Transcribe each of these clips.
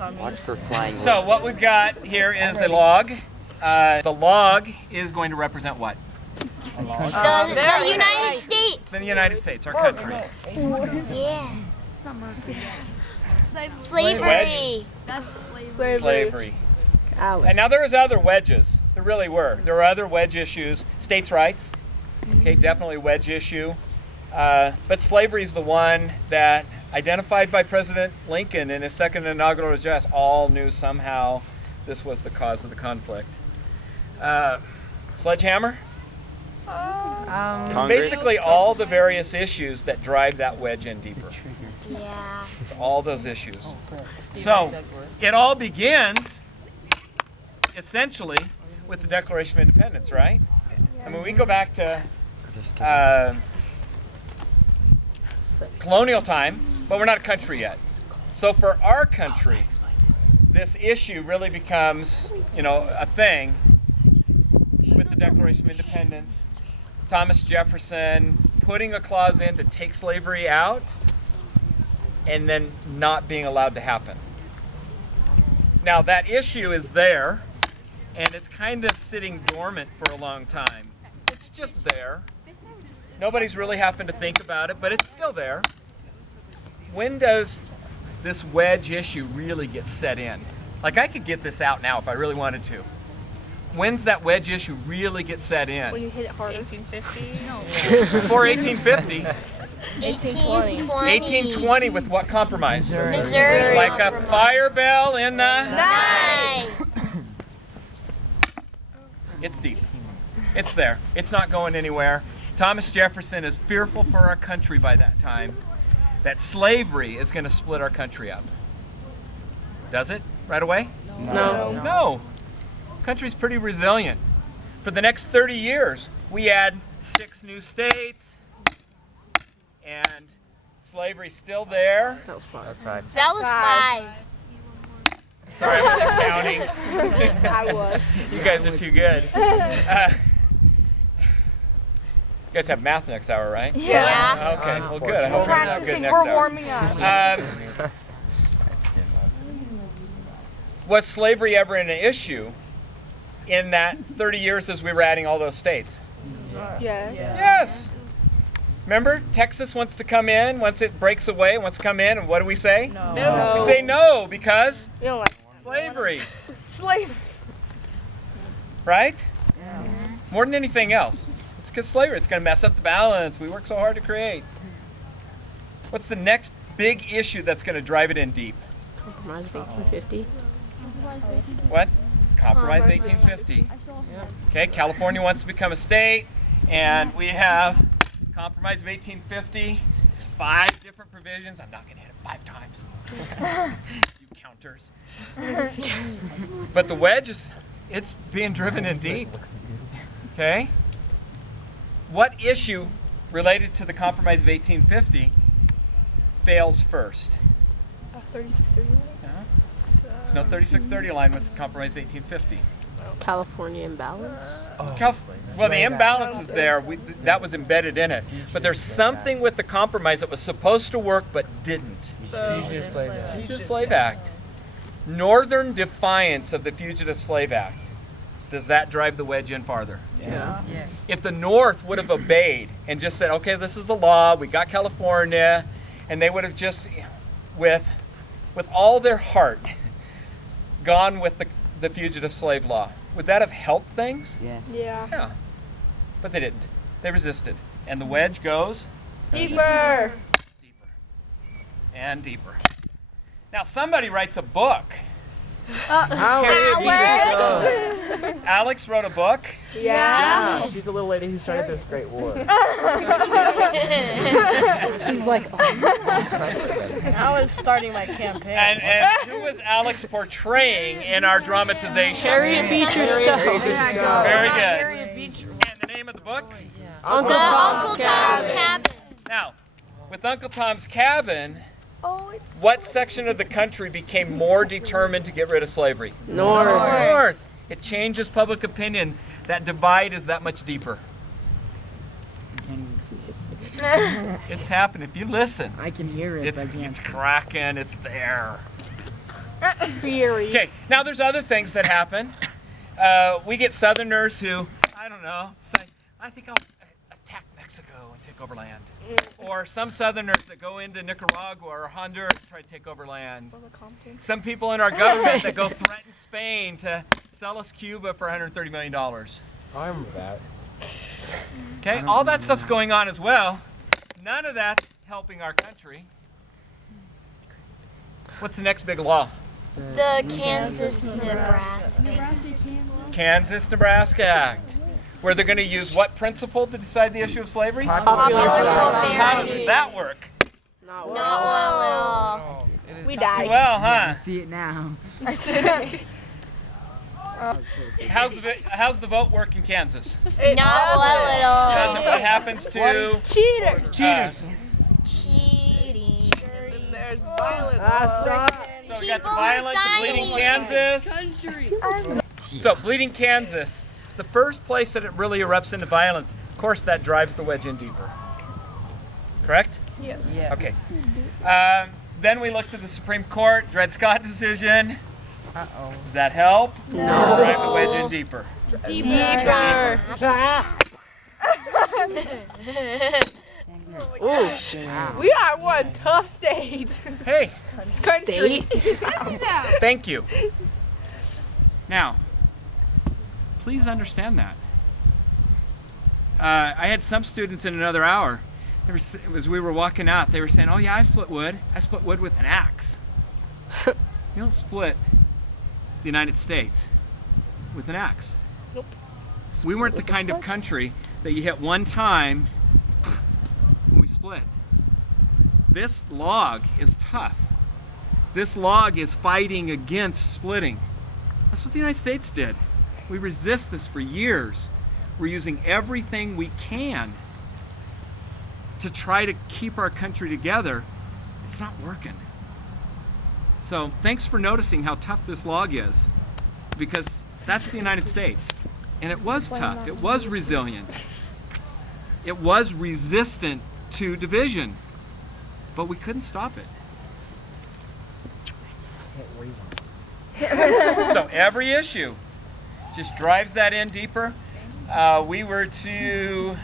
Watch for flying. So what we've got here is a log. The log is going to represent what? The United States. The United States, our country. Yeah. Slavery. That's Slavery. And now there's other wedges. There really were. There were other wedge issues. States' rights. Okay, definitely a wedge issue. But slavery is the one that, identified by President Lincoln in his second inaugural address, all knew somehow this was the cause of the conflict. Sledgehammer? It's basically all the various issues that drive that wedge in deeper. Yeah. It's all those issues. So it all begins essentially with the Declaration of Independence, right? I mean, we go back to colonial time, but we're not a country yet. So for our country, this issue really becomes, a thing with the Declaration of Independence. Thomas Jefferson putting a clause in to take slavery out and then not being allowed to happen. Now that issue is there and it's kind of sitting dormant for a long time. It's just there. Nobody's really having to think about it, but it's still there. When does this wedge issue really get set in? Like, I could get this out now if I really wanted to. When's that wedge issue really get set in? When you hit it harder. 1850? No. Before 1850? 1820. 1820 with what compromise? Missouri. Like a fire bell in the night. It's deep. It's there. It's not going anywhere. Thomas Jefferson is fearful for our country by that time that slavery is going to split our country up. Does it right away? No. Country's pretty resilient. For the next 30 years, we add 6 new states, and slavery's still there. That was 5. That's 5. That was 5. Sorry, I wasn't counting. I was. You guys are too good. You guys have math next hour, right? Yeah. Okay, well good. I hope We're you're not good practicing. next We're hour. warming up. Was slavery ever an issue in that 30 years as we were adding all those states? Yeah. Yes. Remember, Texas wants to come in, once it breaks away, wants to come in, and what do we say? No. We say no because You don't like slavery, slavery. right? More than anything else. It's because slavery, it's going to mess up the balance we work so hard to create. What's the next big issue that's going to drive it in deep? Compromise of 1850. What? Compromise of 1850. Okay, California wants to become a state, and we have Compromise of 1850. 5 different provisions. I'm not going to hit it 5 times. You counters. But the wedge it's being driven in deep. Okay? What issue related to the Compromise of 1850 fails first? 3630. There's no 3630 line with the Compromise of 1850. California imbalance. Well, the imbalance is there. That was embedded in it. But there's something with the compromise that was supposed to work but didn't. Fugitive Slave Act. Northern defiance of the Fugitive Slave Act. Does that drive the wedge in farther? Yeah. If the North would have obeyed and just said, okay, this is the law, we got California, and they would have just, with all their heart, gone with the fugitive slave law, would that have helped things? Yes. Yeah. But they didn't. They resisted. And the wedge goes Deeper. deeper and deeper. Now somebody writes a book. Alex wrote a book. Yeah. She's the little lady who started this great war. He's like, I was starting my campaign. And who was Alex portraying in our dramatization? Harriet Beecher Stowe. Very good. And the name of the book? Uncle Uncle Tom's Tom's Cabin. Cabin. Now, with Uncle Tom's Cabin, what section of the country became more determined to get rid of slavery? North. It changes public opinion. That divide is that much deeper. It's happening. If you listen, I can hear it. it's cracking. It's there. Fury. Okay, now there's other things that happen. We get Southerners who, I don't know, say, I think I'll attack Mexico and take over land. Or some Southerners that go into Nicaragua or Honduras and try to take over land. Some people in our government that go threaten Spain to sell us Cuba for $130 million. I remember that. Okay, all that stuff's going on as well. None of that's helping our country. What's the next big law? The Kansas-Nebraska. Kansas-Nebraska Act, where they're going to use what principle to decide the issue of slavery? Popular How does that work? Not well at all. We Too died. well, huh? See it now. How's the vote work in Kansas? Not well at all. Doesn't. What happens to Cheater. Cheating. There's so we got the violence of Bleeding Kansas. So Bleeding Kansas, the first place that it really erupts into violence, of course that drives the wedge in deeper. Correct? Yes. Yeah. Okay. Then we look to the Supreme Court, Dred Scott decision. Uh-oh. Does that help? No. Drive the wedge in deeper. Deeper. We are one tough state. Hey, Country. thank you. Now, please understand that. I had some students in another hour. As we were walking out, they were saying, "Oh yeah, I split wood. I split wood with an axe." You don't split the United States with an axe. Nope. We weren't the kind of country that you hit one time when we split. This log is tough. This log is fighting against splitting. That's what the United States did. We resist this for years. We're using everything we can to try to keep our country together. It's not working. So thanks for noticing how tough this log is, because that's the United States. And it was tough. It was resilient. It was resistant to division, but we couldn't stop it. So every issue just drives that in deeper. We were to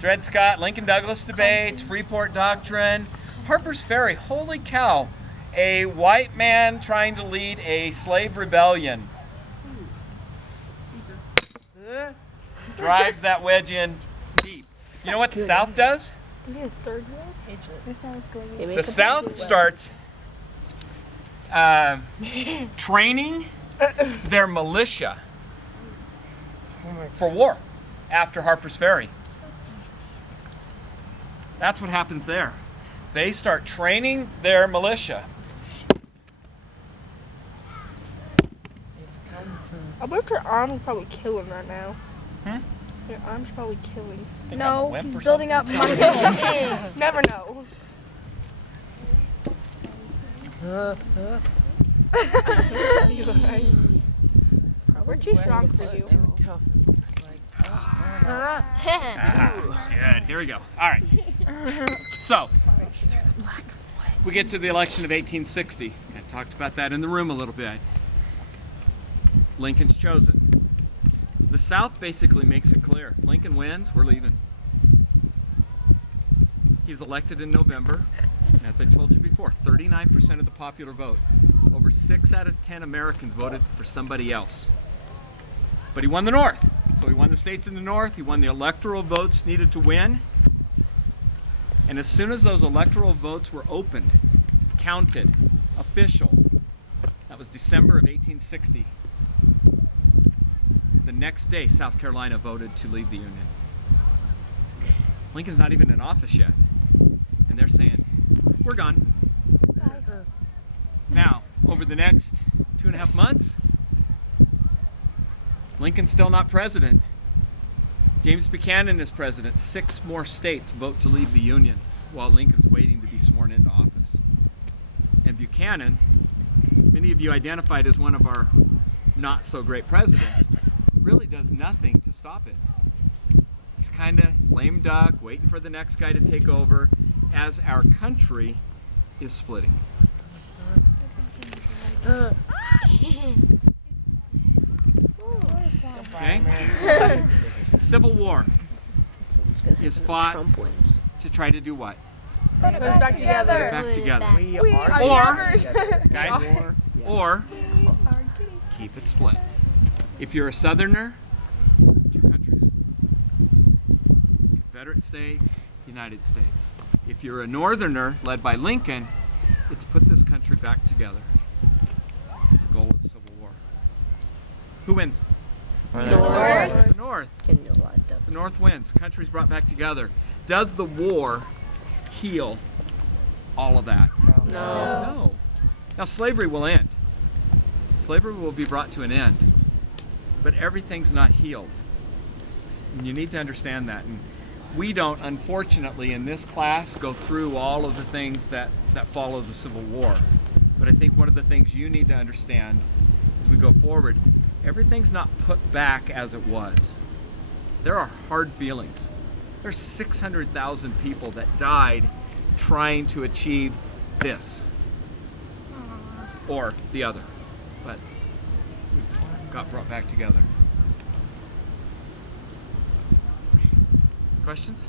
Dred Scott, Lincoln Douglas debates, Freeport Doctrine, Harper's Ferry. Holy cow, a white man trying to lead a slave rebellion drives that wedge in deep. You know what the South does? The South starts training their militia for war after Harper's Ferry. That's what happens there. They start training their militia. I bet your arm's probably killing right now. Hmm? Your arm's probably killing. Think I'm a No, wimp he's or building up something? muscle. Never know. We're too strong for you. Too tough. Looks like. Good. Here we go. All right. So, we get to the election of 1860. I talked about that in the room a little bit. Lincoln's chosen. The South basically makes it clear. If Lincoln wins, we're leaving. He's elected in November. And as I told you before, 39% of the popular vote. Over 6 out of 10 Americans voted for somebody else. But he won the North. So he won the states in the North. He won the electoral votes needed to win. And as soon as those electoral votes were opened, counted, official, that was December of 1860. The next day, South Carolina voted to leave the Union. Lincoln's not even in office yet. And they're saying, we're gone. Now, over the next 2.5 months, Lincoln's still not president. James Buchanan is president. 6 more states vote to leave the Union while Lincoln's waiting to be sworn into office. And Buchanan, many of you identified as one of our not so great presidents, really does nothing to stop it. He's kind of lame duck, waiting for the next guy to take over as our country is splitting. Okay? Civil War is fought to try to do what? Put it back Put it together. back together. We are. Or, guys, or keep it split. If you're a Southerner, two countries. Confederate States, United States. If you're a Northerner, led by Lincoln, it's put this country back together. It's the goal of the Civil War. Who wins? North. The North. The North wins. Country's brought back together. Does the war heal all of that? No. Now slavery will end. Slavery will be brought to an end. But everything's not healed. And you need to understand that. And we don't, unfortunately, in this class, go through all of the things that follow the Civil War. But I think one of the things you need to understand as we go forward, everything's not put back as it was. There are hard feelings. There's 600,000 people that died trying to achieve this or the other, but got brought back together. Questions?